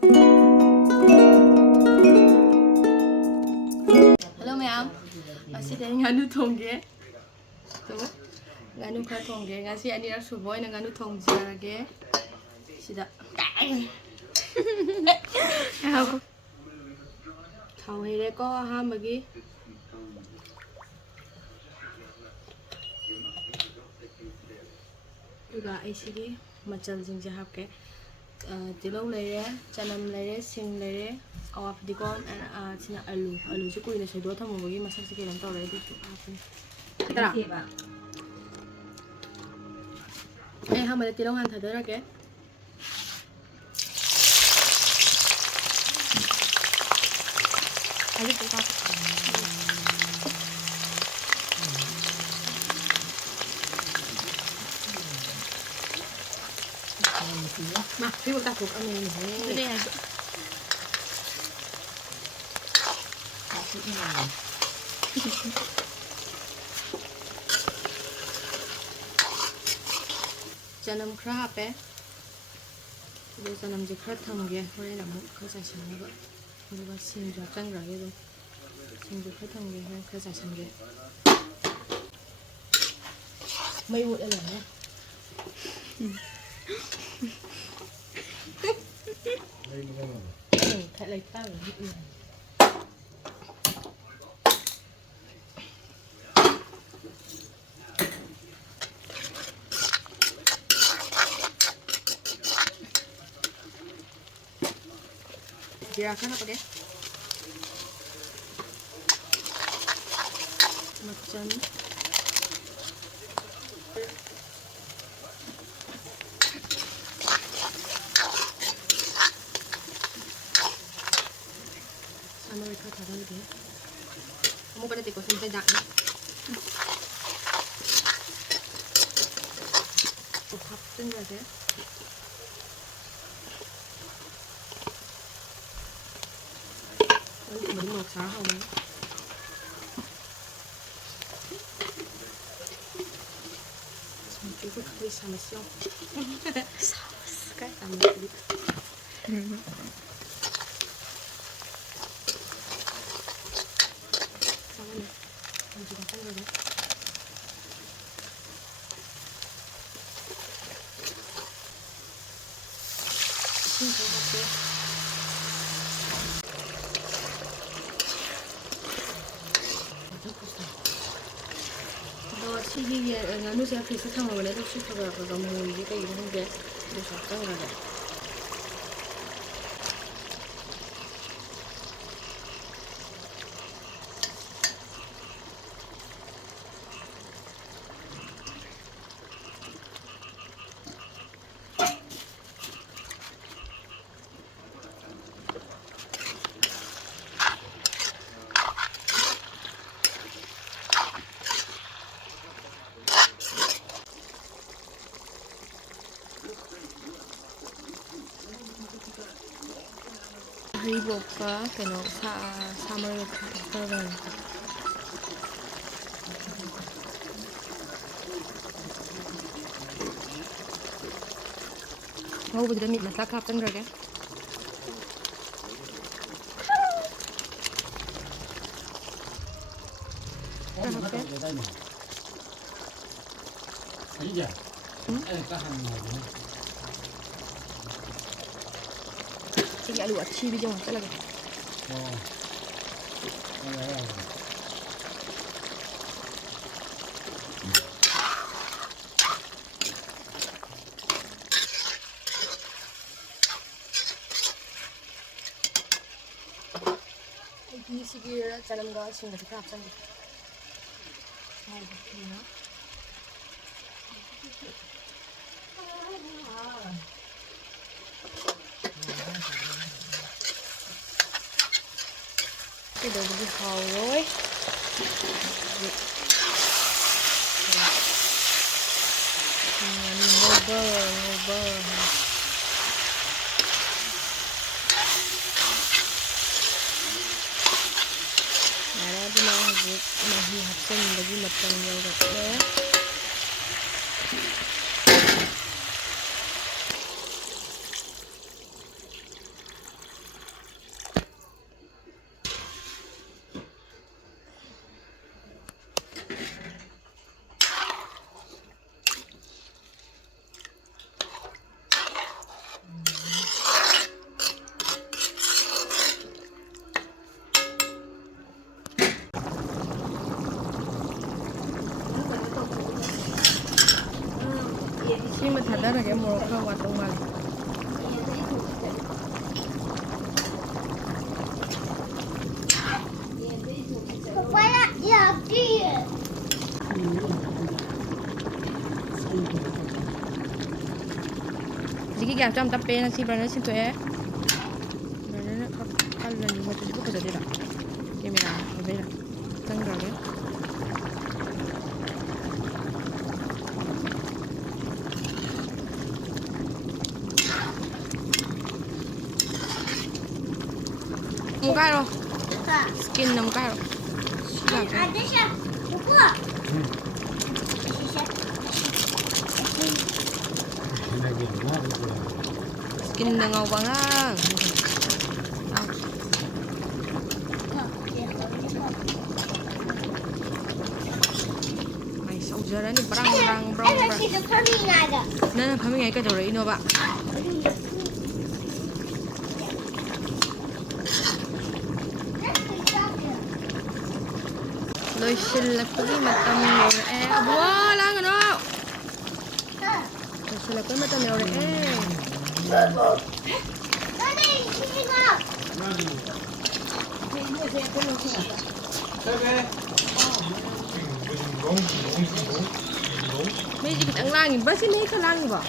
Hello ma'am. Sida nganu thongge. To nganu khara thongge. Ngasi anirak suboy na nganu thongjarage. Sida. Thau hire ko ahambagi. Duga aisigi machal jingje hapke. Tilong lere, chanam lere, sing lere, awap dikon, sina alu. Alu si kuina sa dua thamu bagi masak si kilang tau lere itu apa? Tara. Hamada tilong han thadara ke. Ali buka. Mà khi mà ta thuộc âm này cái này janam crab ấy bây giờ làm gì crab thầm kìa hôm nay là một cái giải sáng như vậy bây giờ xin cho căng rồi rồi xin cho crab thầm kìa hôm cái giải sáng kìa mấy bụi đây là nhé Thật lấy tao ở hiện này. Jira kan apa dia? Macam Amerika thả ra như thế. Không có để có xem tay đạn nữa. Cục hấp tinh ra thế. Đấy, mình màu xá hồng ấy. Chúng tôi hơi xà mạch xong. Cái xà mạch đi. 시기에 나누지 앞에 사탕을 원해도 슈퍼가 너무 이게 이런데 그래서 어떤 거래 hariboka kano samar karan mau bujra mit masak kapten rage Cái lụa chi bây giờ sẽ là 이 시기에 자람과 친구들 다 합성돼. Cái đồ bị hầu rồi. Ngô bơ. Mahi hapsan bagi matang yogurt ya. Gas ꯌꯥꯝ ꯇꯞꯄꯦ ꯉꯁꯤ ꯕ꯭ꯔꯅꯔ ꯁꯤꯟꯇꯣꯛꯑꯦ ꯕ꯭ꯔꯅꯔꯅ ꯈꯔ ꯀꯜꯂꯅꯤ ꯃꯆꯨꯁꯤꯕꯨ ꯐꯖꯗꯣꯏꯔꯥ camera ꯑꯣꯏꯕꯩꯔꯥ ꯆꯪꯈ꯭ꯔꯒꯦ một cái rồi skin là một cái rồi skin là ngầu vàng ha mày sâu giờ đấy đi brang brang brang nên là phải ngày cái chỗ đấy nữa bạn lôi xin là cái mà tầm rồi em wow lang rồi đó lôi xin là cái mà tầm rồi em mấy gì cái lang gì bớt xin hết cái lang gì vậy